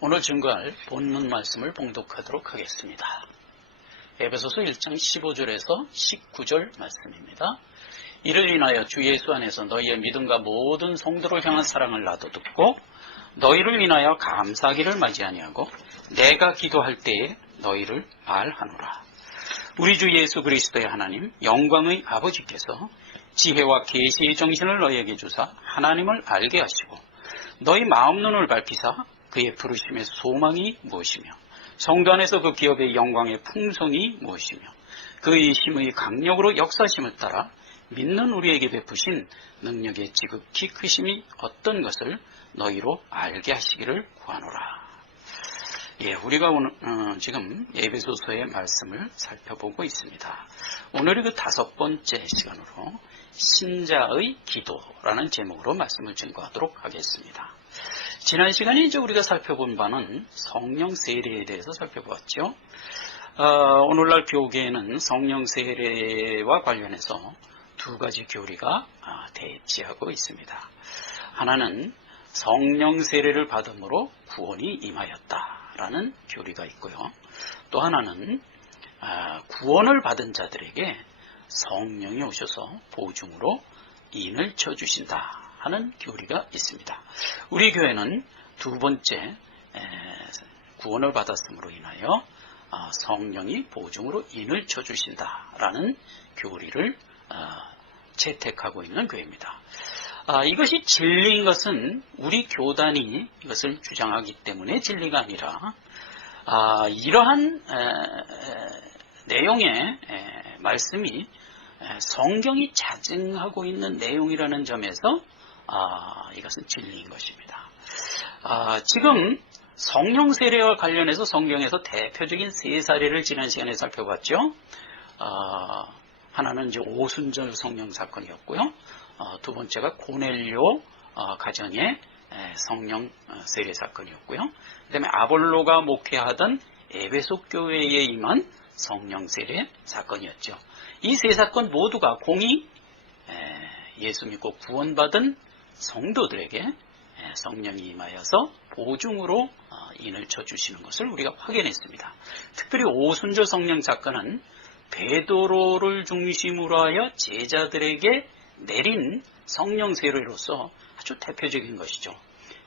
오늘 증거할 본문 말씀을 봉독하도록 하겠습니다. 에베소서 1장 15절에서 19절 말씀입니다. 이를 인하여 주 예수 안에서 너희의 믿음과 모든 성도를 향한 사랑을 나도 듣고 너희를 인하여 감사하기를 맞이 아니하고 내가 기도할 때에 너희를 말하노라. 우리 주 예수 그리스도의 하나님 영광의 아버지께서 지혜와 계시의 정신을 너희에게 주사 하나님을 알게 하시고 너희 마음 눈을 밝히사 그의 부르심의 소망이 무엇이며 성도 안에서 그 기업의 영광의 풍성이 무엇이며 그의 힘의 강력으로 역사심을 따라 믿는 우리에게 베푸신 능력의 지극히 크심이 어떤 것을 너희로 알게 하시기를 구하노라. 우리가 오늘 지금 에베소서의 말씀을 살펴보고 있습니다. 오늘이 그 5번째 시간으로 신자의 기도라는 제목으로 말씀을 증거하도록 하겠습니다. 지난 시간에 이제 우리가 살펴본 바는 성령 세례에 대해서 살펴보았죠. 오늘날 교계에는 성령 세례와 관련해서 두 가지 교리가 대치하고 있습니다. 하나는 성령 세례를 받음으로 구원이 임하였다라는 교리가 있고요. 또 하나는 구원을 받은 자들에게 성령이 오셔서 보증으로 인을 쳐주신다 하는 교리가 있습니다. 우리 교회는 두 번째 구원을 받았음으로 인하여 성령이 보증으로 인을 쳐주신다라는 교리를 채택하고 있는 교회입니다. 이것이 진리인 것은 우리 교단이 이것을 주장하기 때문에 진리가 아니라 이러한 내용의 말씀이 성경이 자증하고 있는 내용이라는 점에서 이것은 진리인 것입니다. 지금 성령 세례와 관련해서 성경에서 대표적인 세 사례를 지난 시간에 살펴봤죠. 하나는 이제 오순절 성령 사건이었고요. 두 번째가 고넬료 가정의 성령 세례 사건이었고요. 그 다음에 아볼로가 목회하던 에베소 교회에 임한 성령 세례 사건이었죠. 이 세 사건 모두가 공히 예수 믿고 구원받은 성도들에게 성령이 임하여서 보증으로 인을 쳐주시는 것을 우리가 확인했습니다. 특별히 오순절 성령 사건은 베드로를 중심으로 하여 제자들에게 내린 성령 세례로서 아주 대표적인 것이죠.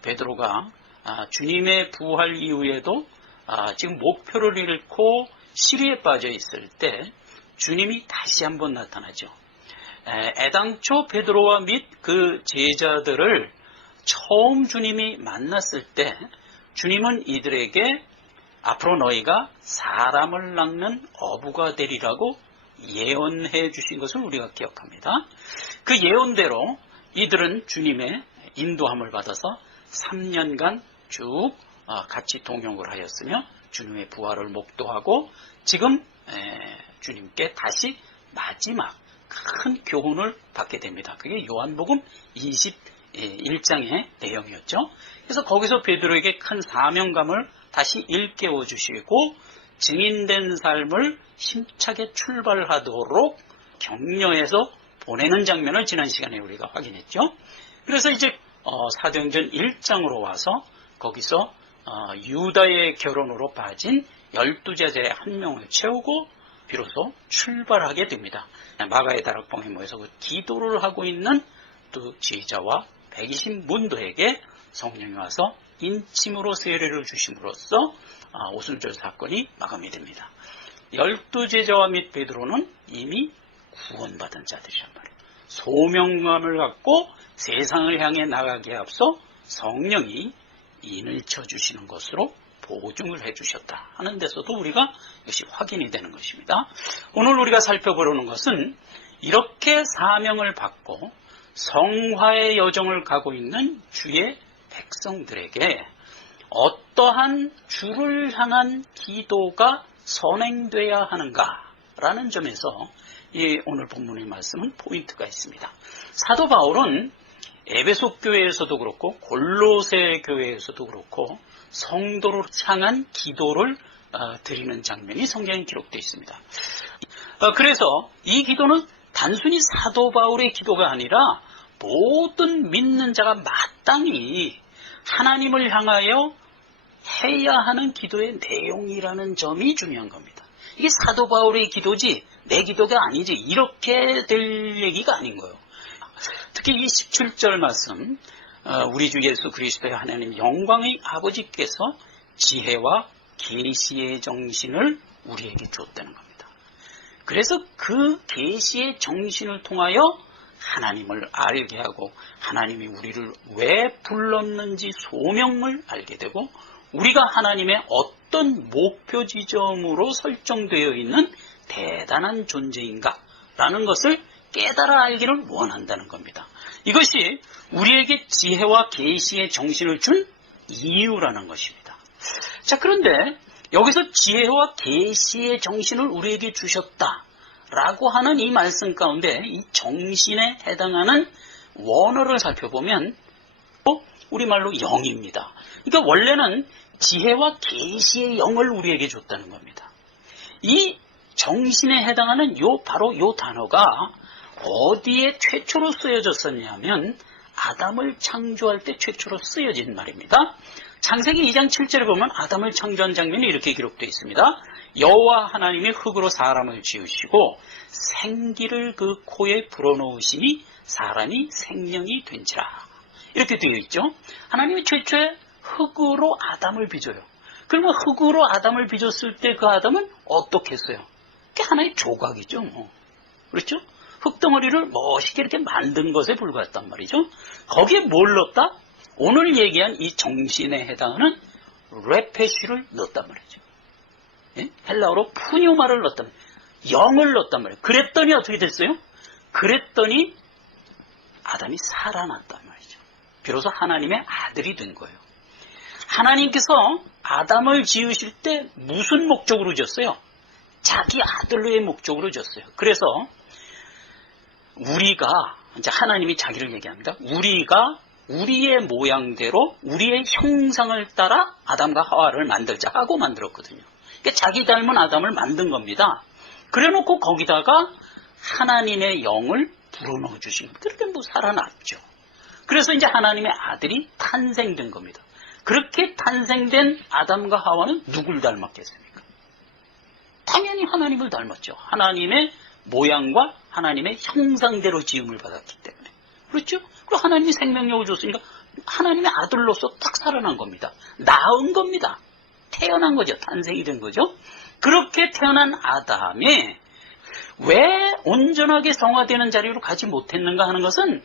베드로가 주님의 부활 이후에도 지금 목표를 잃고 시리에 빠져 있을 때 주님이 다시 한번 나타나죠. 애당초 베드로와 및 그 제자들을 처음 주님이 만났을 때 주님은 이들에게 앞으로 너희가 사람을 낚는 어부가 되리라고 예언해 주신 것을 우리가 기억합니다. 그 예언대로 이들은 주님의 인도함을 받아서 3년간 쭉 같이 동역을 하였으며 주님의 부활을 목도하고 지금 주님께 다시 마지막 큰 교훈을 받게 됩니다. 그게 요한복음 21장의 내용이었죠. 그래서 거기서 베드로에게 큰 사명감을 다시 일깨워 주시고 증인된 삶을 힘차게 출발하도록 격려해서 보내는 장면을 지난 시간에 우리가 확인했죠. 그래서 이제 사도행전 1장으로 와서 거기서 유다의 결혼으로 빠진 12제자의 한 명을 채우고 비로소 출발하게 됩니다. 마가의 다락방에 모여서 그 기도를 하고 있는 두 제자와 120 문도에게 성령이 와서 인침으로 세례를 주심으로써 오순절 사건이 마감이 됩니다. 12제자와 및 베드로는 이미 구원받은 자들이란 말이에요. 소명감을 갖고 세상을 향해 나가기에 앞서 성령이 인을 쳐주시는 것으로 보증을 해주셨다 하는 데서도 우리가 이것이 확인이 되는 것입니다. 오늘 우리가 살펴보려는 것은 이렇게 사명을 받고 성화의 여정을 가고 있는 주의 백성들에게 어떠한 주를 향한 기도가 선행돼야 하는가라는 점에서 오늘 본문의 말씀은 포인트가 있습니다. 사도 바울은 에베소 교회에서도 그렇고 골로새 교회에서도 그렇고 성도를 향한 기도를 드리는 장면이 성경에 기록되어 있습니다. 그래서 이 기도는 단순히 사도 바울의 기도가 아니라 모든 믿는 자가 마땅히 하나님을 향하여 해야 하는 기도의 내용이라는 점이 중요한 겁니다. 이게 사도 바울의 기도지 내 기도가 아니지 이렇게 될 얘기가 아닌 거예요. 특히 이 17절 말씀, 우리 주 예수 그리스도의 하나님 영광의 아버지께서 지혜와 계시의 정신을 우리에게 줬다는 겁니다. 그래서 그 계시의 정신을 통하여 하나님을 알게 하고 하나님이 우리를 왜 불렀는지 소명을 알게 되고 우리가 하나님의 어떤 목표 지점으로 설정되어 있는 대단한 존재인가라는 것을 깨달아 알기를 원한다는 겁니다. 이것이 우리에게 지혜와 계시의 정신을 준 이유라는 것입니다. 자, 그런데 여기서 지혜와 계시의 정신을 우리에게 주셨다라고 하는 이 말씀 가운데 이 정신에 해당하는 원어를 살펴보면 우리말로 영입니다. 그러니까 원래는 지혜와 계시의 영을 우리에게 줬다는 겁니다. 이 정신에 해당하는 바로 요 단어가 어디에 최초로 쓰여졌었냐면 아담을 창조할 때 최초로 쓰여진 말입니다. 창세기 2장 7절에 보면 아담을 창조한 장면이 이렇게 기록되어 있습니다. 여호와 하나님이 흙으로 사람을 지으시고 생기를 그 코에 불어넣으시니 사람이 생명이 된지라. 이렇게 되어 있죠. 하나님이 최초에 흙으로 아담을 빚어요. 그러면 흙으로 아담을 빚었을 때 그 아담은 어떻게 했어요? 그게 하나의 조각이죠. 그렇죠? 흙덩어리를 멋있게 이렇게 만든 것에 불과했단 말이죠. 거기에 뭘 넣었다? 오늘 얘기한 이 정신에 해당하는 레페시를 넣었단 말이죠. 예? 헬라어로 푸뉴마를 넣었단 말이에요. 영을 넣었단 말이에요. 그랬더니 어떻게 됐어요? 그랬더니 아담이 살아났단 말이죠. 비로소 하나님의 아들이 된 거예요. 하나님께서 아담을 지으실 때 무슨 목적으로 지었어요? 자기 아들로의 목적으로 지었어요. 그래서 우리가, 이제 하나님이 자기를 얘기합니다. 우리가 우리의 모양대로 우리의 형상을 따라 아담과 하와를 만들자 하고 만들었거든요. 그러니까 자기 닮은 아담을 만든 겁니다. 그래 놓고 거기다가 하나님의 영을 불어넣어 주신 겁니다. 그렇게 살아났죠. 그래서 이제 하나님의 아들이 탄생된 겁니다. 그렇게 탄생된 아담과 하와는 누굴 닮았겠습니까? 당연히 하나님을 닮았죠. 하나님의 모양과 하나님의 형상대로 지음을 받았기 때문에. 그렇죠? 그리고 하나님이 생명력을 줬으니까 하나님의 아들로서 딱 살아난 겁니다. 낳은 겁니다. 태어난 거죠. 탄생이 된 거죠. 그렇게 태어난 아담이 왜 온전하게 성화되는 자리로 가지 못했는가 하는 것은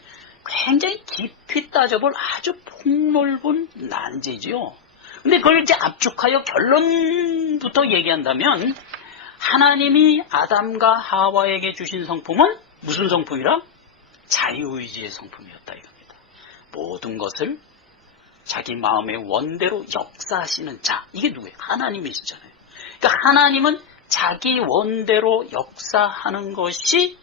굉장히 깊이 따져볼 아주 폭넓은 난제지요. 근데 그걸 이제 압축하여 결론부터 얘기한다면 하나님이 아담과 하와에게 주신 성품은 무슨 성품이라? 자유의지의 성품이었다 이겁니다. 모든 것을 자기 마음의 원대로 역사하시는 자, 이게 누구예요? 하나님이시잖아요. 그러니까 하나님은 자기 원대로 역사하는 것이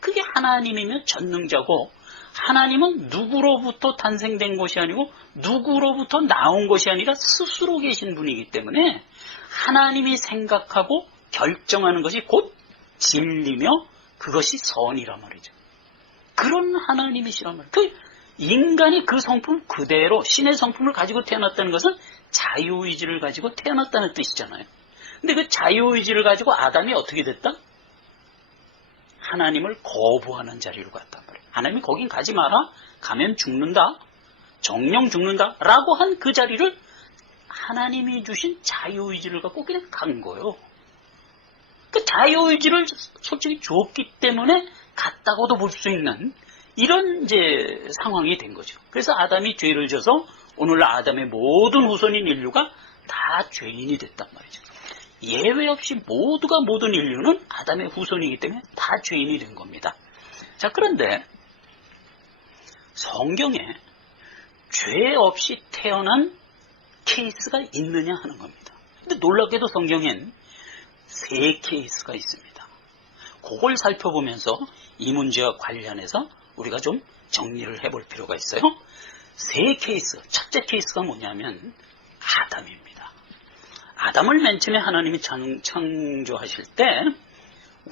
그게 하나님이면 전능자고 하나님은 누구로부터 탄생된 것이 아니고 누구로부터 나온 것이 아니라 스스로 계신 분이기 때문에 하나님이 생각하고 결정하는 것이 곧 진리며 그것이 선이란 말이죠. 그런 하나님이시란 말이에요. 그 인간이 그 성품 그대로 신의 성품을 가지고 태어났다는 것은 자유의지를 가지고 태어났다는 뜻이잖아요. 근데 그 자유의지를 가지고 아담이 어떻게 됐다? 하나님을 거부하는 자리로 갔단 말이에요. 하나님이 거긴 가지 마라. 가면 죽는다. 정령 죽는다. 라고 한 그 자리를 하나님이 주신 자유의지를 갖고 그냥 간 거예요. 그 자유의지를 솔직히 줬기 때문에 갔다고도 볼 수 있는 이런 이제 상황이 된 거죠. 그래서 아담이 죄를 져서 오늘날 아담의 모든 후손인 인류가 다 죄인이 됐단 말이죠. 예외 없이 모두가 모든 인류는 아담의 후손이기 때문에 다 죄인이 된 겁니다. 자, 그런데 성경에 죄 없이 태어난 케이스가 있느냐 하는 겁니다. 근데 놀랍게도 성경엔 3케이스가 있습니다. 그걸 살펴보면서 이 문제와 관련해서 우리가 좀 정리를 해볼 필요가 있어요. 3케이스, 첫째 케이스가 뭐냐면 아담입니다. 아담을 맨 처음에 하나님이 창조하실 때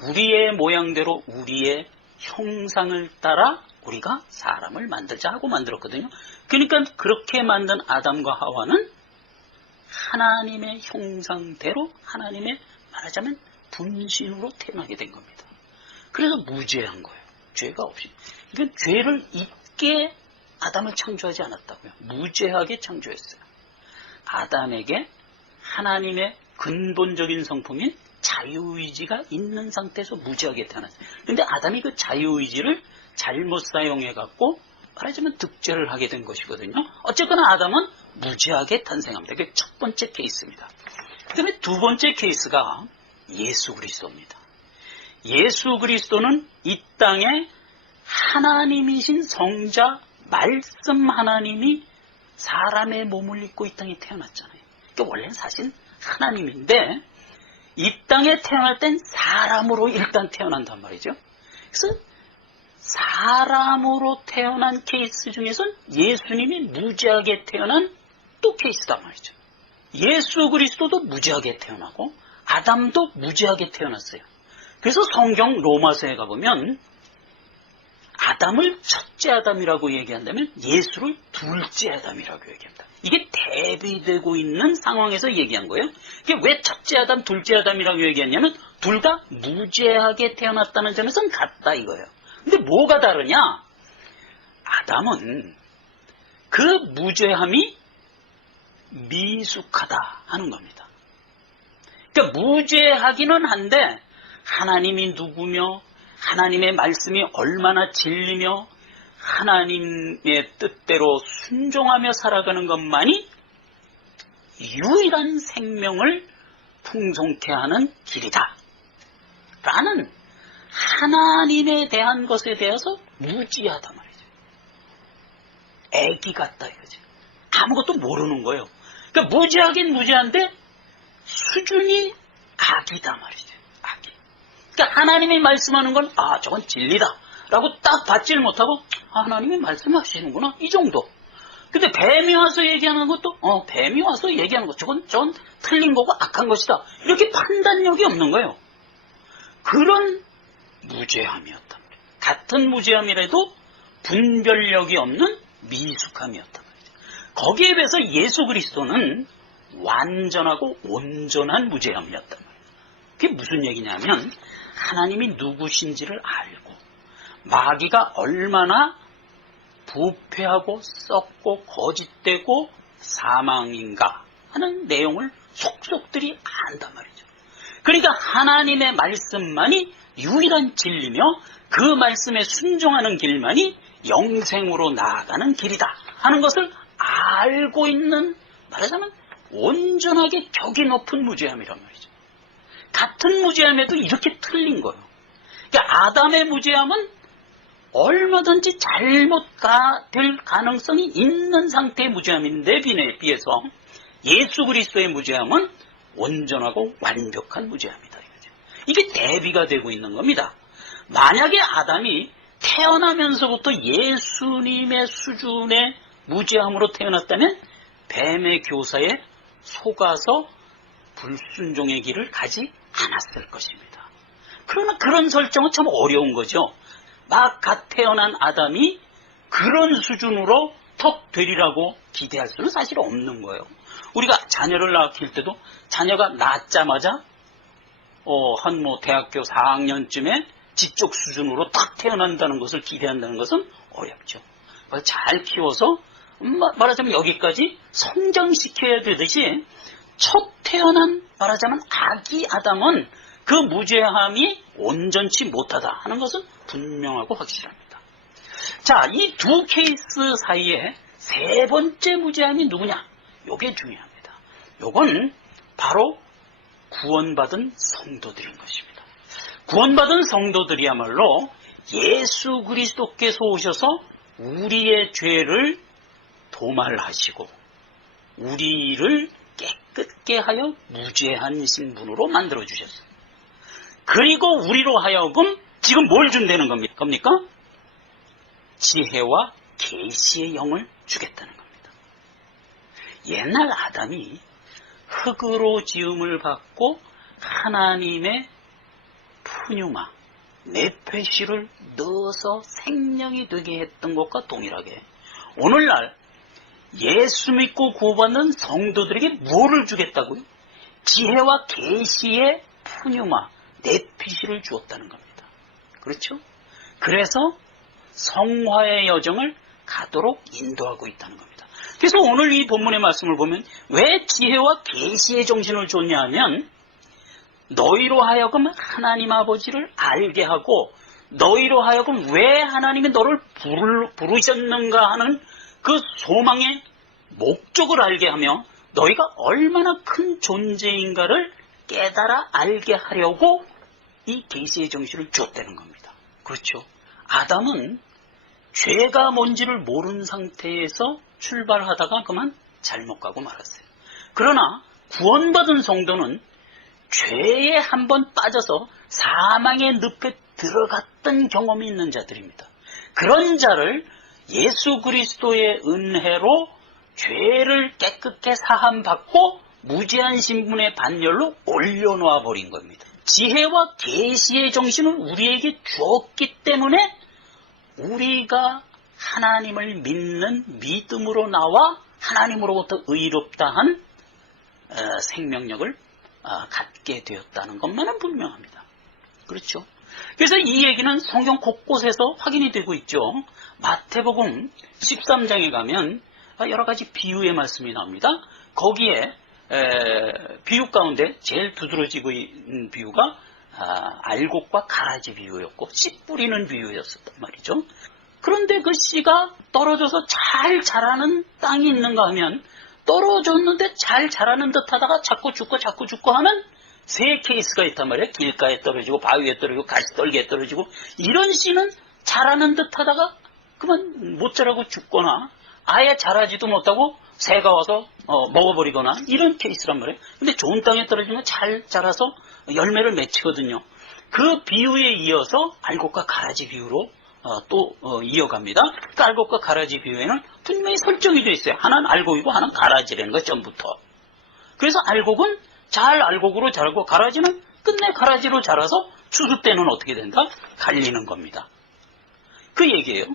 우리의 모양대로 우리의 형상을 따라 우리가 사람을 만들자 하고 만들었거든요. 그러니까 그렇게 만든 아담과 하와는 하나님의 형상대로 하나님의 말하자면 분신으로 태어나게 된 겁니다. 그래서 무죄한 거예요. 죄가 없이. 그러니까 죄를 있게 아담을 창조하지 않았다고요. 무죄하게 창조했어요. 아담에게 하나님의 근본적인 성품인 자유의지가 있는 상태에서 무죄하게 태어났어요. 그런데 아담이 그 자유의지를 잘못 사용해갖고 말하자면 득죄를 하게 된 것이거든요. 어쨌거나 아담은 무죄하게 탄생합니다. 그게 첫 번째 케이스입니다. 그 다음에 두 번째 케이스가 예수 그리스도입니다. 예수 그리스도는 이 땅에 하나님이신 성자 말씀 하나님이 사람의 몸을 입고 이 땅에 태어났잖아요. 그러니까 원래는 사실 하나님인데 이 땅에 태어날 땐 사람으로 일단 태어난단 말이죠. 그래서 사람으로 태어난 케이스 중에서는 예수님이 무죄하게 태어난 또 케이스단 말이죠. 예수 그리스도도 무죄하게 태어나고 아담도 무죄하게 태어났어요. 그래서 성경 로마서에 가보면 아담을 첫째 아담이라고 얘기한다면 예수를 둘째 아담이라고 얘기합니다. 이게 대비되고 있는 상황에서 얘기한 거예요. 이게 왜 첫째 아담, 둘째 아담이라고 얘기했냐면 둘 다 무죄하게 태어났다는 점에서는 같다 이거예요. 근데 뭐가 다르냐? 아담은 그 무죄함이 미숙하다 하는 겁니다. 그러니까 무죄하기는 한데 하나님이 누구며 하나님의 말씀이 얼마나 진리며 하나님의 뜻대로 순종하며 살아가는 것만이 유일한 생명을 풍성케 하는 길이다 라는 하나님에 대한 것에 대해서 무지하다 말이죠. 애기 같다 이거죠. 아무것도 모르는 거예요. 그러니까 무지하긴 무지한데 수준이 악이다 말이죠. 악이. 그러니까 하나님이 말씀하는 건 저건 진리다 라고 딱 받지를 못하고 하나님이 말씀하시는구나 이 정도. 근데 뱀이 와서 얘기하는 것도 뱀이 와서 얘기하는 것 저건 틀린 거고 악한 것이다 이렇게 판단력이 없는 거예요. 그런 무죄함이었단 말이에요. 같은 무죄함이라도 분별력이 없는 미숙함이었단 말이죠. 거기에 비해서 예수 그리스도는 완전하고 온전한 무죄함이었단 말이에요. 그게 무슨 얘기냐면 하나님이 누구신지를 알고 마귀가 얼마나 부패하고 썩고 거짓되고 사망인가 하는 내용을 속속들이 안단 말이죠. 그러니까 하나님의 말씀만이 유일한 진리며 그 말씀에 순종하는 길만이 영생으로 나아가는 길이다 하는 것을 알고 있는 말하자면 온전하게 격이 높은 무죄함이란 말이죠. 같은 무죄함에도 이렇게 틀린 거예요. 그러니까 아담의 무죄함은 얼마든지 잘못 될 가능성이 있는 상태의 무죄함인데 비해서 예수 그리스도의 무죄함은 온전하고 완벽한 무죄함이다. 이게 대비가 되고 있는 겁니다. 만약에 아담이 태어나면서부터 예수님의 수준의 무죄함으로 태어났다면 뱀의 교사에 속아서 불순종의 길을 가지 않았을 것입니다. 그러나 그런 설정은 참 어려운 거죠. 막 갓 태어난 아담이 그런 수준으로 턱 되리라고 기대할 수는 사실 없는 거예요. 우리가 자녀를 낳을 때도 자녀가 낳자마자 한 대학교 4학년쯤에 지적 수준으로 딱 태어난다는 것을 기대한다는 것은 어렵죠. 잘 키워서 말하자면 여기까지 성장시켜야 되듯이 첫 태어난 말하자면 아기 아담은 그 무죄함이 온전치 못하다 하는 것은 분명하고 확실합니다. 자, 이 두 케이스 사이에 세 번째 무죄함이 누구냐? 이게 중요합니다. 이건 바로 구원받은 성도들인 것입니다. 구원받은 성도들이야말로 예수 그리스도께서 오셔서 우리의 죄를 도말하시고 우리를 깨끗게 하여 무죄한 신분으로 만들어주셨어요. 그리고 우리로 하여금 지금 뭘 준다는 겁니까? 지혜와 계시의 영을 주겠다는 겁니다. 옛날 아담이 흙으로 지음을 받고 하나님의 푸뉴마, 네페시를 넣어서 생명이 되게 했던 것과 동일하게 오늘날 예수 믿고 구원받는 성도들에게 뭐를 주겠다고요? 지혜와 계시의 푸뉴마, 네피시를 주었다는 겁니다. 그렇죠? 그래서 성화의 여정을 가도록 인도하고 있다는 겁니다. 그래서 오늘 이 본문의 말씀을 보면 왜 지혜와 계시의 정신을 줬냐 하면 너희로 하여금 하나님 아버지를 알게 하고 너희로 하여금 왜 하나님이 너를 부르셨는가 하는 그 소망의 목적을 알게 하며 너희가 얼마나 큰 존재인가를 깨달아 알게 하려고 이 계시의 정신을 줬다는 겁니다. 그렇죠? 아담은 죄가 뭔지를 모르는 상태에서 출발하다가 그만 잘못 가고 말았어요. 그러나 구원받은 성도는 죄에 한번 빠져서 사망의 늪에 들어갔던 경험이 있는 자들입니다. 그런 자를 예수 그리스도의 은혜로 죄를 깨끗게 사함받고 무죄한 신분의 반열로 올려놓아 버린 겁니다. 지혜와 계시의 정신을 우리에게 주었기 때문에 우리가 하나님을 믿는 믿음으로 나와 하나님으로부터 의롭다 한 생명력을 갖게 되었다는 것만은 분명합니다. 그렇죠? 그래서 이 얘기는 성경 곳곳에서 확인이 되고 있죠. 마태복음 13장에 가면 여러 가지 비유의 말씀이 나옵니다. 거기에 비유 가운데 제일 두드러지고 있는 비유가 알곡과 가라지 비유였고 씨 뿌리는 비유였었단 말이죠. 그런데 그 씨가 떨어져서 잘 자라는 땅이 있는가 하면 떨어졌는데 잘 자라는 듯 하다가 자꾸 죽고 하는 세 케이스가 있단 말이에요. 길가에 떨어지고 바위에 떨어지고 가시떨기에 떨어지고 이런 씨는 자라는 듯 하다가 그만 못 자라고 죽거나 아예 자라지도 못하고 새가 와서 먹어버리거나 이런 케이스란 말이에요. 근데 좋은 땅에 떨어지면 잘 자라서 열매를 맺히거든요. 그 비유에 이어서 알곡과 가라지 비유로 또 이어갑니다. 그 알곡과 가라지 비유에는 분명히 설정이 되어 있어요. 하나는 알곡이고 하나는 가라지라는 거 전부터. 그래서 알곡은 잘 알곡으로 자라고 가라지는 끝내 가라지로 자라서 추수 때는 어떻게 된다? 갈리는 겁니다. 그 얘기예요.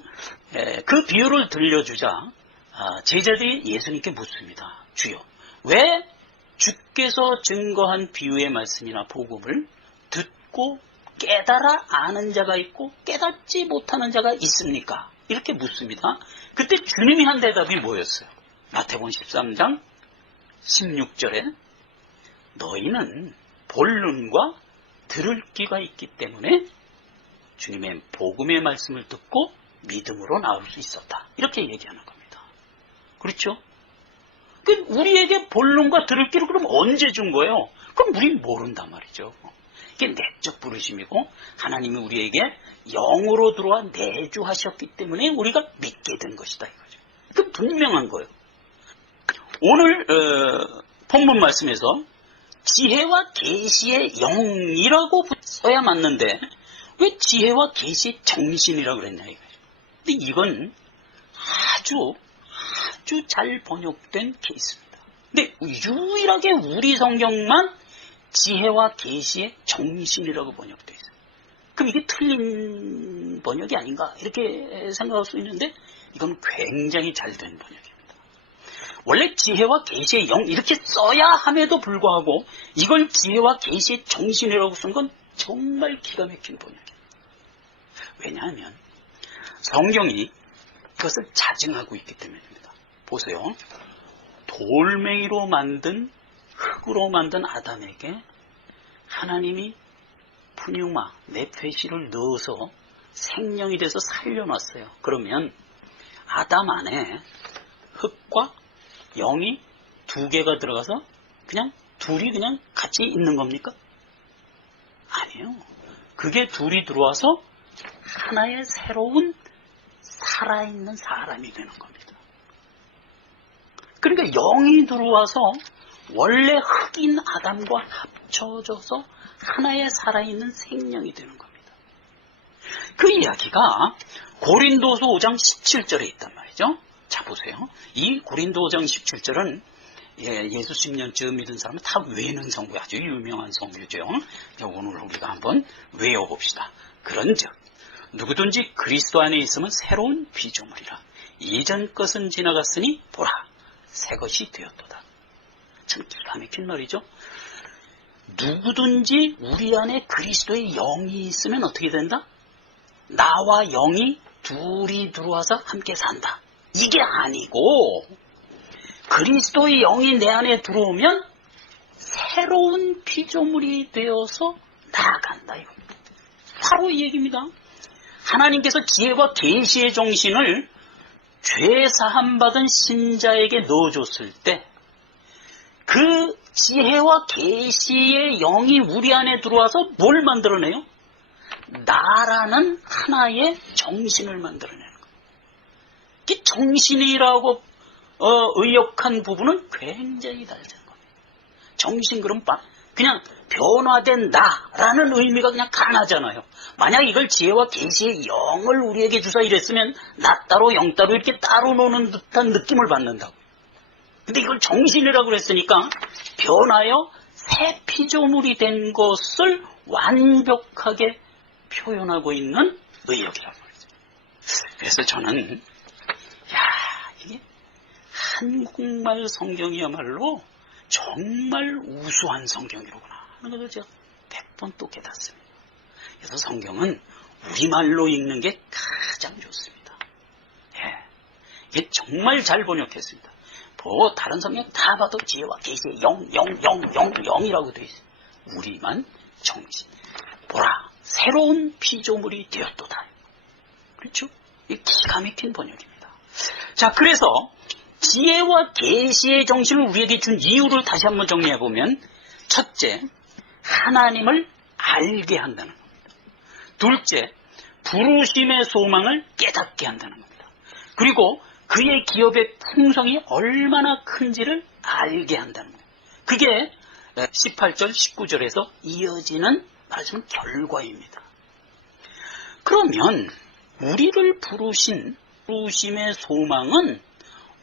그 비유를 들려주자 제자들이 예수님께 묻습니다. 주여, 왜 주께서 증거한 비유의 말씀이나 복음을 듣고 깨달아 아는 자가 있고 깨닫지 못하는 자가 있습니까? 이렇게 묻습니다. 그때 주님이 한 대답이 뭐였어요? 마태복음 13장 16절에 너희는 볼 눈과 들을 귀가 있기 때문에 주님의 복음의 말씀을 듣고 믿음으로 나올 수 있었다. 이렇게 얘기하는 겁니다. 그렇죠? 우리에게 볼 눈과 들을 귀를 그럼 언제 준 거예요? 그럼 우린 모른단 말이죠. 이게 내적 부르심이고 하나님이 우리에게 영으로 들어와 내주하셨기 때문에 우리가 믿게 된 것이다 이거죠. 그 분명한 거예요. 오늘 본문 말씀에서 지혜와 계시의 영이라고 써야 맞는데 왜 지혜와 계시의 정신이라고 그랬냐 이거죠. 근데 이건 아주 잘 번역된 케이스입니다. 근데 유일하게 우리 성경만 지혜와 계시의 정신이라고 번역되어 있어요. 그럼 이게 틀린 번역이 아닌가 이렇게 생각할 수 있는데 이건 굉장히 잘 된 번역입니다. 원래 지혜와 계시의 영 이렇게 써야 함에도 불구하고 이걸 지혜와 계시의 정신이라고 쓴 건 정말 기가 막힌 번역입니다. 왜냐하면 성경이 그것을 자증하고 있기 때문입니다. 보세요. 돌멩이로 만든 흙으로 만든 아담에게 하나님이 푸뉴마, 네페시를 넣어서 생명이 돼서 살려놨어요. 그러면 아담 안에 흙과 영이 두 개가 들어가서 그냥 둘이 그냥 같이 있는 겁니까? 아니에요. 그게 둘이 들어와서 하나의 새로운 살아있는 사람이 되는 겁니다. 그러니까 영이 들어와서 원래 흙인 아담과 합쳐져서 하나의 살아있는 생명이 되는 겁니다. 그 이야기가 고린도서 5장 17절에 있단 말이죠. 자 보세요. 이 고린도 5장 17절은 예수 10년쯤 믿은 사람은 다 외는 성구, 아주 유명한 성구죠. 오늘 우리가 한번 외워봅시다. 그런즉 누구든지 그리스도 안에 있으면 새로운 피조물이라. 이전 것은 지나갔으니 보라 새 것이 되었도다. 참 기가 막힌 말이죠. 누구든지 우리 안에 그리스도의 영이 있으면 어떻게 된다? 나와 영이 둘이 들어와서 함께 산다. 이게 아니고 그리스도의 영이 내 안에 들어오면 새로운 피조물이 되어서 나아간다. 이겁니다. 바로 이 얘기입니다. 하나님께서 지혜와 계시의 정신을 죄 사함 받은 신자에게 넣어줬을 때 그 지혜와 계시의 영이 우리 안에 들어와서 뭘 만들어내요? 나라는 하나의 정신을 만들어내는 거예요. 이 정신이라고 의역한 부분은 굉장히 다르잖아요. 정신 그럼 그냥 변화된 나라는 의미가 그냥 가나잖아요. 만약 이걸 지혜와 계시의 영을 우리에게 주사 이랬으면 나 따로 영 따로 이렇게 따로 노는 듯한 느낌을 받는다고. 근데 이걸 정신이라고 그랬으니까 변하여 새 피조물이 된 것을 완벽하게 표현하고 있는 의역이라고 그러죠. 그래서 저는 이게 한국말 성경이야말로 정말 우수한 성경이로구나 하는 것을 제가 100번 또 깨닫습니다. 그래서 성경은 우리말로 읽는 게 가장 좋습니다. 이게 정말 잘 번역했습니다. 다른 성경 다 봐도 지혜와 계시의 영이라고 되어 있어요. 우리만 정신. 보라, 새로운 피조물이 되었도다. 그렇죠? 이게 기가 막힌 번역입니다. 자, 그래서 지혜와 계시의 정신을 우리에게 준 이유를 다시 한번 정리해보면, 첫째, 하나님을 알게 한다는 겁니다. 둘째, 부르심의 소망을 깨닫게 한다는 겁니다. 그리고 그의 기업의 풍성이 얼마나 큰지를 알게 한다는 거예요. 그게 18절, 19절에서 이어지는 말하자면 결과입니다. 그러면 우리를 부르심의 소망은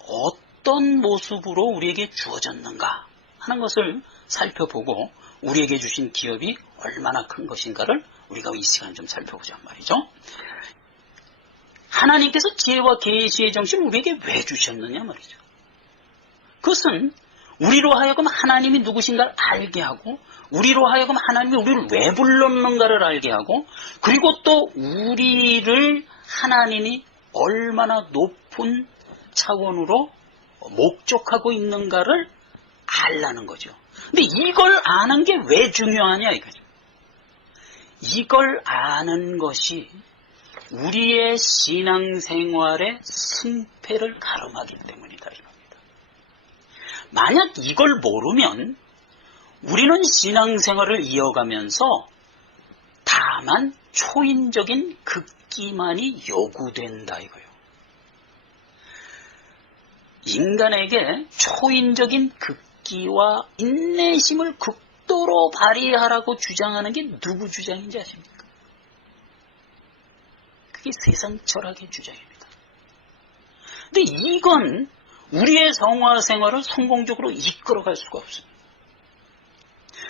어떤 모습으로 우리에게 주어졌는가 하는 것을 살펴보고 우리에게 주신 기업이 얼마나 큰 것인가를 우리가 이 시간 좀 살펴보자 말이죠. 하나님께서 지혜와 계시의 정신을 우리에게 왜 주셨느냐 말이죠. 그것은 우리로 하여금 하나님이 누구신가를 알게 하고 우리로 하여금 하나님이 우리를 왜 불렀는가를 알게 하고 그리고 또 우리를 하나님이 얼마나 높은 차원으로 목적하고 있는가를 알라는 거죠. 근데 이걸 아는 게 왜 중요하냐 이거죠. 이걸 아는 것이 우리의 신앙생활의 승패를 가름하기 때문이다 이겁니다. 만약 이걸 모르면 우리는 신앙생활을 이어가면서 다만 초인적인 극기만이 요구된다 이거예요. 인간에게 초인적인 극기와 인내심을 극도로 발휘하라고 주장하는 게 누구 주장인지 아십니까? 그게 세상 철학의 주장입니다. 근데 이건 우리의 성화 생활을 성공적으로 이끌어갈 수가 없습니다.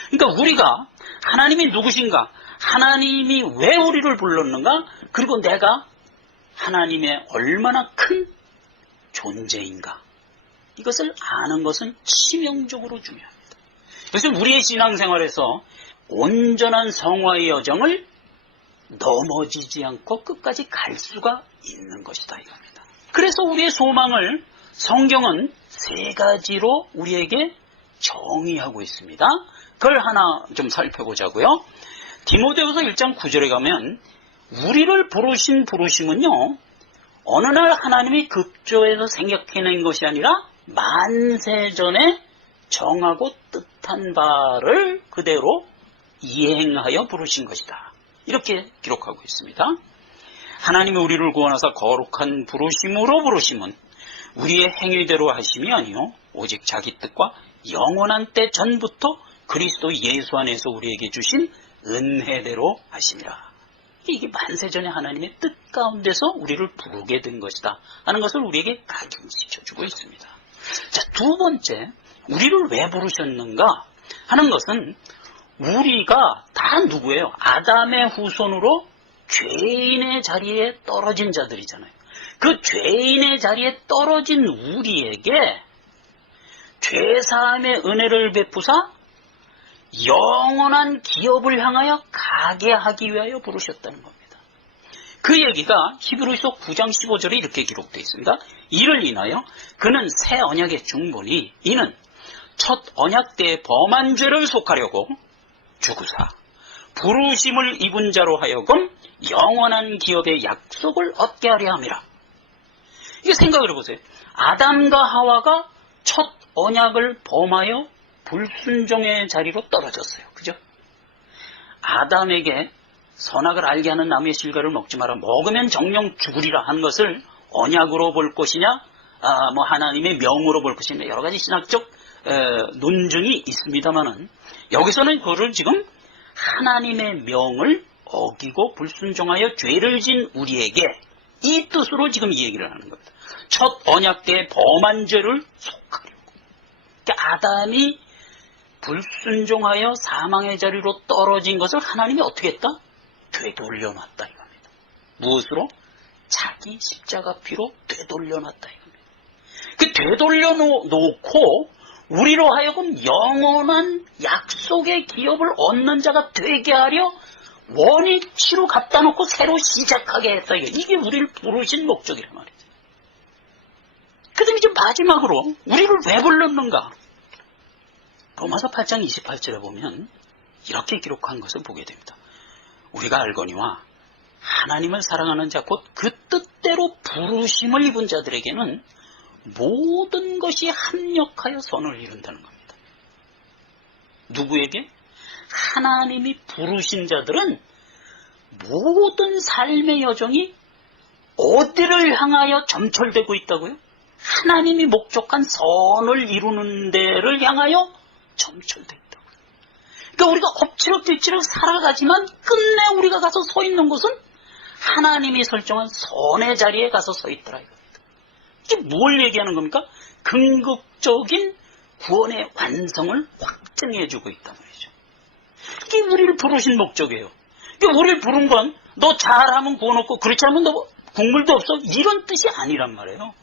그러니까 우리가 하나님이 누구신가, 하나님이 왜 우리를 불렀는가, 그리고 내가 하나님의 얼마나 큰 존재인가, 이것을 아는 것은 치명적으로 중요합니다. 그래서 우리의 신앙생활에서 온전한 성화의 여정을 넘어지지 않고 끝까지 갈 수가 있는 것이다 이겁니다. 그래서 우리의 소망을 성경은 세 가지로 우리에게 정의하고 있습니다. 그걸 하나 좀 살펴보자고요. 디모데후서 1장 9절에 가면 우리를 부르신 부르심은요, 어느 날 하나님이 급조해서 생각해낸 것이 아니라 만세전에 정하고 뜻한 바를 그대로 이행하여 부르신 것이다. 이렇게 기록하고 있습니다. 하나님이 우리를 구원하사 거룩한 부르심으로 부르심은 우리의 행위대로 하심이 아니요 오직 자기 뜻과 영원한 때 전부터 그리스도 예수 안에서 우리에게 주신 은혜대로 하심이라. 이게 만세전에 하나님의 뜻 가운데서 우리를 부르게 된 것이다 하는 것을 우리에게 각인시켜주고 있습니다. 자, 두 번째, 우리를 왜 부르셨는가 하는 것은 우리가 다 누구예요? 아담의 후손으로 죄인의 자리에 떨어진 자들이잖아요. 그 죄인의 자리에 떨어진 우리에게 죄사함의 은혜를 베푸사 영원한 기업을 향하여 가게 하기 위하여 부르셨다는 겁니다. 그 얘기가 히브리서 9장 15절에 이렇게 기록되어 있습니다. 이를 인하여 그는 새 언약의 중보니 이는 첫 언약 때의 범한 죄를 속하려고 죽으사 부르심을 입은 자로 하여금 영원한 기업의 약속을 얻게 하려 함이라. 이게 생각을 해보세요. 아담과 하와가 첫 언약을 범하여 불순종의 자리로 떨어졌어요. 그죠? 아담에게 선악을 알게 하는 나무의 실과를 먹지 마라. 먹으면 정령 죽으리라 한 것을 언약으로 볼 것이냐, 하나님의 명으로 볼 것이냐, 여러 가지 신학적 논증이 있습니다만은 여기서는 그거를 지금 하나님의 명을 어기고 불순종하여 죄를 진 우리에게 이 뜻으로 지금 이 얘기를 하는 겁니다. 첫 언약 때의 범한 죄를 속하려고. 그러니까 아담이 불순종하여 사망의 자리로 떨어진 것을 하나님이 어떻게 했다? 되돌려놨다 이겁니다. 무엇으로? 자기 십자가 피로 되돌려놨다 이겁니다. 그 되돌려놓고 우리로 하여금 영원한 약속의 기업을 얻는 자가 되게 하려 원위치로 갖다 놓고 새로 시작하게 했다. 이게 우리를 부르신 목적이란 말이죠. 그 다음에 이제 마지막으로 우리를 왜 불렀는가? 로마서 8장 28절에 보면 이렇게 기록한 것을 보게 됩니다. 우리가 알거니와 하나님을 사랑하는 자 곧 그 뜻대로 부르심을 입은 자들에게는 모든 것이 합력하여 선을 이룬다는 겁니다. 누구에게? 하나님이 부르신 자들은 모든 삶의 여정이 어디를 향하여 점철되고 있다고요? 하나님이 목적한 선을 이루는 데를 향하여 점철되어 있다고요. 그러니까 우리가 엎치락뒤치락 살아가지만 끝내 우리가 가서 서 있는 곳은 하나님이 설정한 선의 자리에 가서 서 있더라 이겁니다. 이게 뭘 얘기하는 겁니까? 궁극적인 구원의 완성을 확증해주고 있단 말이죠. 이게 우리를 부르신 목적이에요. 그러니까 우리를 부른 건 너 잘하면 구원 얻고 그렇지 않으면 너 국물도 없어 이런 뜻이 아니란 말이에요.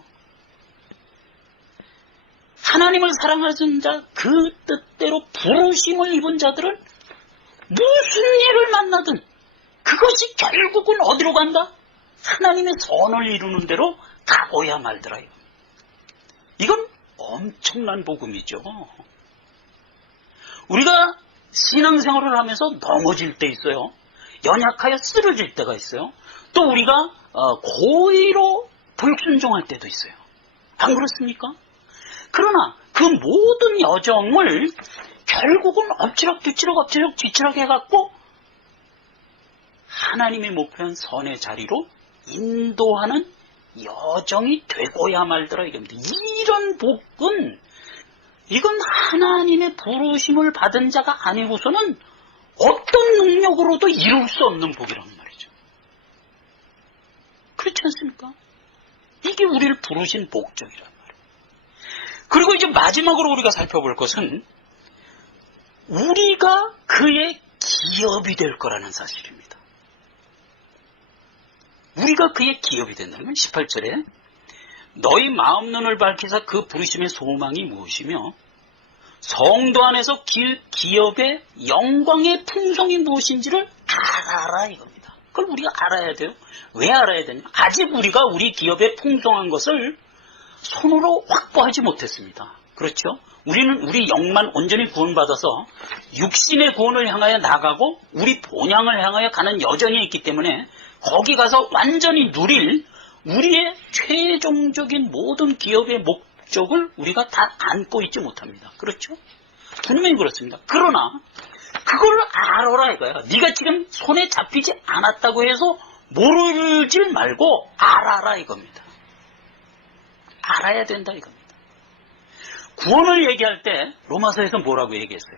하나님을 사랑하는 자 그 뜻대로 부르심을 입은 자들은 무슨 일을 만나든 그것이 결국은 어디로 간다? 하나님의 선을 이루는 대로 가고야 말더라. 이건 엄청난 복음이죠. 우리가 신앙생활을 하면서 넘어질 때 있어요. 연약하여 쓰러질 때가 있어요. 또 우리가 고의로 불순종할 때도 있어요. 안 그렇습니까? 그러나 그 모든 여정을 결국은 엎치락 해갖고 하나님의 목표한 선의 자리로 인도하는 여정이 되고야 말더라 이겁니다. 이런 복은 이건 하나님의 부르심을 받은 자가 아니고서는 어떤 능력으로도 이룰 수 없는 복이란 말이죠. 그렇지 않습니까? 이게 우리를 부르신 목적이란 말이에요. 그리고 이제 마지막으로 우리가 살펴볼 것은 우리가 그의 기업이 될 거라는 사실입니다. 우리가 그의 기업이 된다는 건 18절에 너희 마음 눈을 밝히사 그 부르심의 소망이 무엇이며 성도 안에서 기업의 영광의 풍성이 무엇인지를 알아라 이겁니다. 그걸 우리가 알아야 돼요. 왜 알아야 되냐? 아직 우리가 우리 기업의 풍성한 것을 손으로 확보하지 못했습니다. 그렇죠? 우리는 우리 영만 온전히 구원받아서 육신의 구원을 향하여 나가고 우리 본향을 향하여 가는 여정이 있기 때문에 거기 가서 완전히 누릴 우리의 최종적인 모든 기업의 목적을 우리가 다 안고 있지 못합니다. 그렇죠? 분명히 그렇습니다. 그러나 그걸 알아라 이거야. 네가 지금 손에 잡히지 않았다고 해서 모르지 말고 알아라 이겁니다. 알아야 된다 이겁니다. 구원을 얘기할 때 로마서에서 뭐라고 얘기했어요?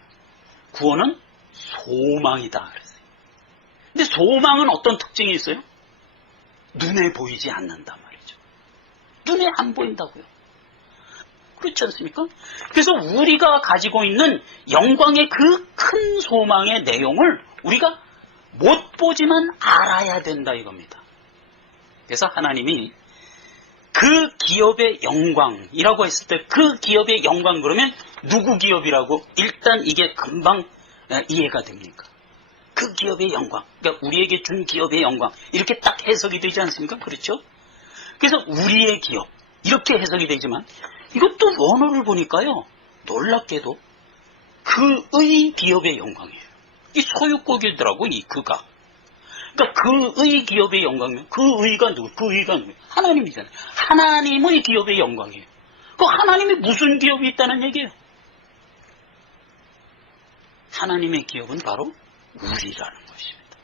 구원은 소망이다 그랬어요. 근데 소망은 어떤 특징이 있어요? 눈에 보이지 않는단 말이죠. 눈에 안 보인다고요. 그렇지 않습니까? 그래서 우리가 가지고 있는 영광의 그 큰 소망의 내용을 우리가 못 보지만 알아야 된다 이겁니다. 그래서 하나님이 그 기업의 영광이라고 했을 때 그 기업의 영광 그러면 누구 기업이라고? 일단 이게 금방 이해가 됩니까? 그 기업의 영광, 그러니까 우리에게 준 기업의 영광 이렇게 딱 해석이 되지 않습니까? 그렇죠? 그래서 우리의 기업 이렇게 해석이 되지만 이것도 원어를 보니까요 놀랍게도 그의 기업의 영광이에요. 이 소유국이더라고 이 그가. 그러니까 그의 기업의 영광이면 그 의가 누구? 그 의가 누구? 하나님이잖아요. 하나님의 기업의 영광이에요. 그 하나님이 무슨 기업이 있다는 얘기예요? 하나님의 기업은 바로 우리라는 것입니다.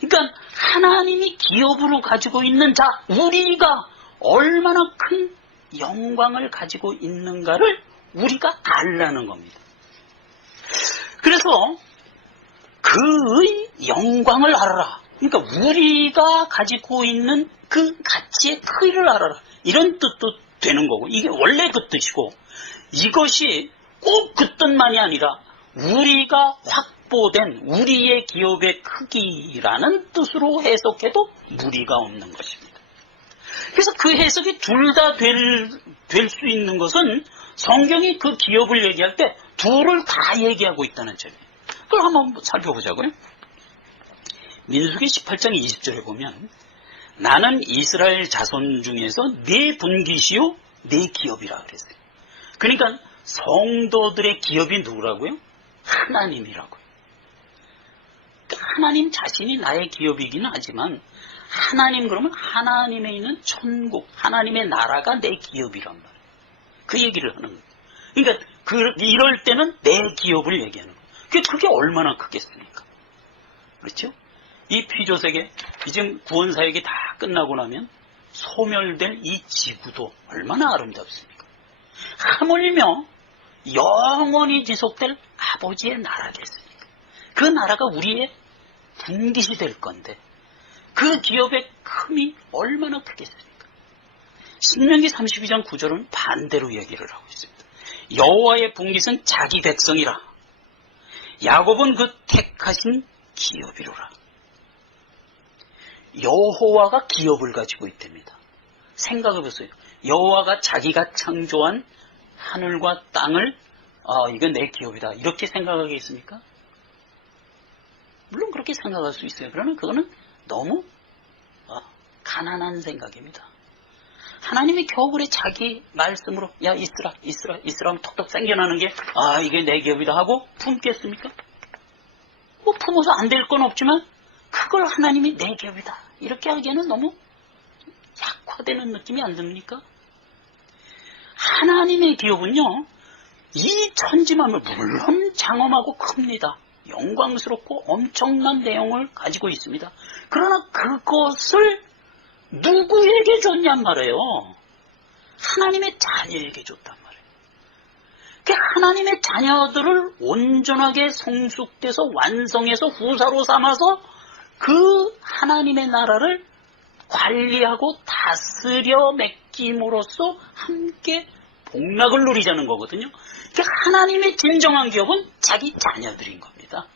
그러니까 하나님이 기업으로 가지고 있는 자 우리가 얼마나 큰 영광을 가지고 있는가를 우리가 알라는 겁니다. 그래서 그의 영광을 알아라. 그러니까 우리가 가지고 있는 그 가치의 크기를 알아라. 이런 뜻도 되는 거고 이게 원래 그 뜻이고 이것이 꼭 그 뜻만이 아니라 우리가 확보된 우리의 기업의 크기라는 뜻으로 해석해도 무리가 없는 것입니다. 그래서 그 해석이 둘 다 될 수 있는 것은 성경이 그 기업을 얘기할 때 둘을 다 얘기하고 있다는 점이에요. 그걸 한번 살펴보자고요. 민수기 18장 20절에 보면 나는 이스라엘 자손 중에서 네 분기시요 네 기업이라 그랬어요. 그러니까 성도들의 기업이 누구라고요? 하나님이라고요. 하나님 자신이 나의 기업이기는 하지만 하나님 그러면 하나님에 있는 천국, 하나님의 나라가 내 기업이란 말이에요. 그 얘기를 하는 거예요. 그러니까 이럴 때는 내 기업을 얘기하는 거예요. 그게 얼마나 크겠습니까? 그렇죠? 이 피조세계, 이제 구원사역이 다 끝나고 나면 소멸될 이 지구도 얼마나 아름답습니까? 하물며 영원히 지속될 아버지의 나라겠습니까? 그 나라가 우리의 분깃이 될 건데 그 기업의 큼이 얼마나 크겠습니까? 신명기 32장 9절은 반대로 얘기를 하고 있습니다. 여호와의 분깃은 자기 백성이라 야곱은 그 택하신 기업이로라. 여호와가 기업을 가지고 있답니다. 생각해보세요. 여호와가 자기가 창조한 하늘과 땅을 이건 내 기업이다 이렇게 생각하겠습니까? 물론 그렇게 생각할 수 있어요. 그러나 그거는 너무 가난한 생각입니다. 하나님이 겨우 그래 자기 말씀으로 야 있으라 하면 톡톡 생겨나는 게 이게 내 기업이다 하고 품겠습니까? 뭐 품어서 안 될 건 없지만 그걸 하나님이 내 기업이다 이렇게 하기에는 너무 약화되는 느낌이 안 듭니까? 하나님의 기업은요 이 천지만물 물론 장엄하고 큽니다. 영광스럽고 엄청난 내용을 가지고 있습니다. 그러나 그것을 누구에게 줬냔 말이에요. 하나님의 자녀에게 줬단 말이에요. 그 하나님의 자녀들을 온전하게 성숙돼서 완성해서 후사로 삼아서 그 하나님의 나라를 관리하고 다스려 맡김으로써 함께 복락을 누리자는 거거든요. 그 하나님의 진정한 기업은 자기 자녀들인 겁니다.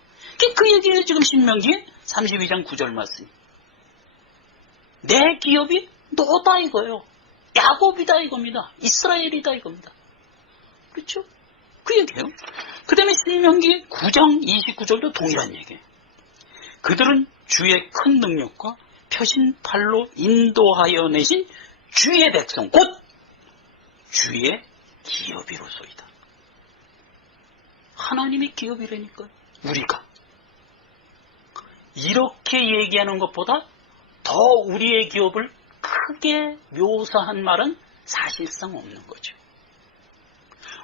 그 얘기예요. 지금 신명기 32장 9절 말씀. 내 기업이 너다 이거예요. 야곱이다 이겁니다. 이스라엘이다 이겁니다. 그렇죠? 그 얘기예요. 그 다음에 신명기 9장 29절도 동일한 얘기예요. 그들은 주의 큰 능력과 펴신 팔로 인도하여 내신 주의 백성 곧 주의 기업이로소이다. 하나님의 기업이라니까요. 우리가 이렇게 얘기하는 것보다 더 우리의 기업을 크게 묘사한 말은 사실상 없는 거죠.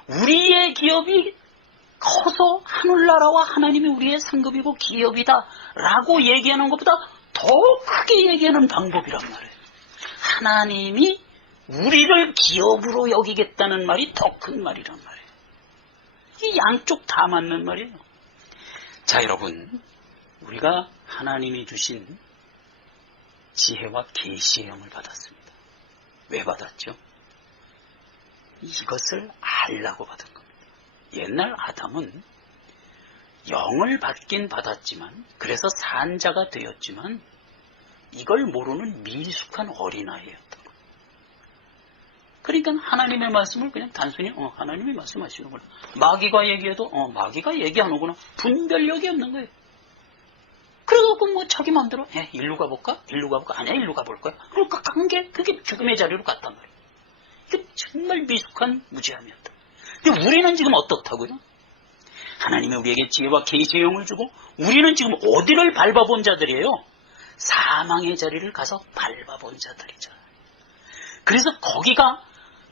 우리의 기업이 커서 하늘나라와 하나님이 우리의 상급이고 기업이다 라고 얘기하는 것보다 더 크게 얘기하는 방법이란 말이에요. 하나님이 우리를 기업으로 여기겠다는 말이 더 큰 말이란 말이에요. 이 양쪽 다 맞는 말이에요. 자, 여러분, 우리가 하나님이 주신 지혜와 계시의 영을 받았습니다. 왜 받았죠? 이것을 알라고 받은 겁니다. 옛날 아담은 영을 받긴 받았지만 그래서 산자가 되었지만 이걸 모르는 미숙한 어린아이였던 거예요. 그러니까 하나님의 말씀을 그냥 단순히 하나님이 말씀하시는구나. 마귀가 얘기해도 마귀가 얘기하는구나. 분별력이 없는 거예요. 그래갖고 뭐 자기 마음대로 일로 가볼까? 일로 가볼까? 아니야 일로 가볼 거야. 그러니까 간 게 그게 죽음의 자리로 갔단 말이에요. 이게 정말 미숙한 무지함이었다. 근데 우리는 지금 어떻다고요? 하나님이 우리에게 지혜와 계시의 영을 주고 우리는 지금 어디를 밟아본 자들이에요? 사망의 자리를 가서 밟아본 자들이죠. 그래서 거기가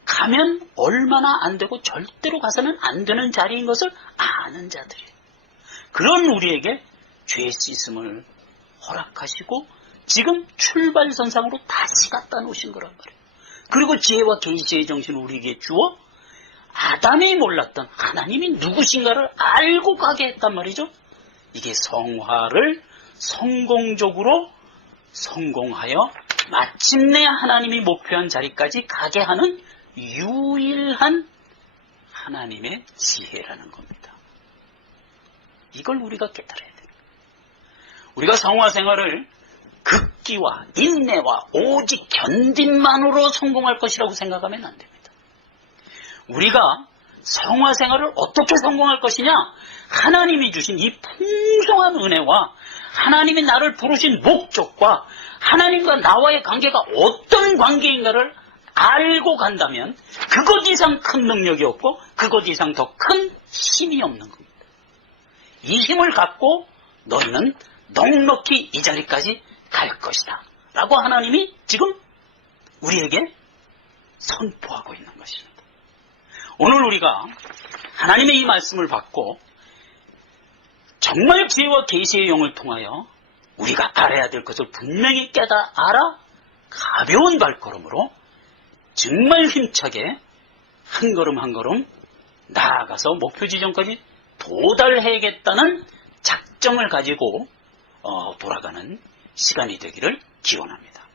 가면 얼마나 안 되고 절대로 가서는 안 되는 자리인 것을 아는 자들이에요. 그런 우리에게 죄 씻음을 허락하시고 지금 출발선상으로 다시 갖다 놓으신 거란 말이에요. 그리고 지혜와 계시의 정신을 우리에게 주어 아담이 몰랐던 하나님이 누구신가를 알고 가게 했단 말이죠. 이게 성화를 성공적으로 성공하여 마침내 하나님이 목표한 자리까지 가게 하는 유일한 하나님의 지혜라는 겁니다. 이걸 우리가 깨달아야 돼요. 우리가 성화 생활을 극기와 인내와 오직 견딘만으로 성공할 것이라고 생각하면 안 됩니다. 우리가 성화 생활을 어떻게 성공할 것이냐? 하나님이 주신 이 풍성한 은혜와 하나님이 나를 부르신 목적과 하나님과 나와의 관계가 어떤 관계인가를 알고 간다면 그것 이상 큰 능력이 없고 그것 이상 더 큰 힘이 없는 겁니다. 이 힘을 갖고 너희는 넉넉히 이 자리까지 갈 것이다 라고 하나님이 지금 우리에게 선포하고 있는 것입니다. 오늘 우리가 하나님의 이 말씀을 받고 정말 지혜와 계시의 영을 통하여 우리가 알아야 될 것을 분명히 알아 가벼운 발걸음으로 정말 힘차게 한 걸음 한 걸음 나아가서 목표 지점까지 도달해야겠다는 작정을 가지고 돌아가는 시간이 되기를 기원합니다.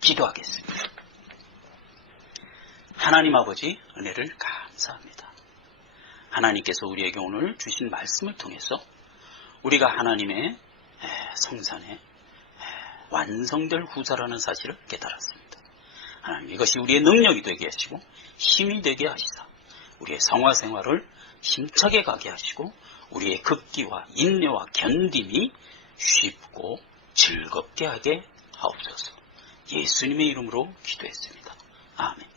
기도하겠습니다. 하나님 아버지 은혜를 감사합니다. 하나님께서 우리에게 오늘 주신 말씀을 통해서 우리가 하나님의 성산에 완성될 후사라는 사실을 깨달았습니다. 하나님 이것이 우리의 능력이 되게 하시고 힘이 되게 하시사 우리의 성화 생활을 힘차게 가게 하시고 우리의 극기와 인내와 견딤이 쉽고 즐겁게 하게 하옵소서. 예수님의 이름으로 기도했습니다. 아멘.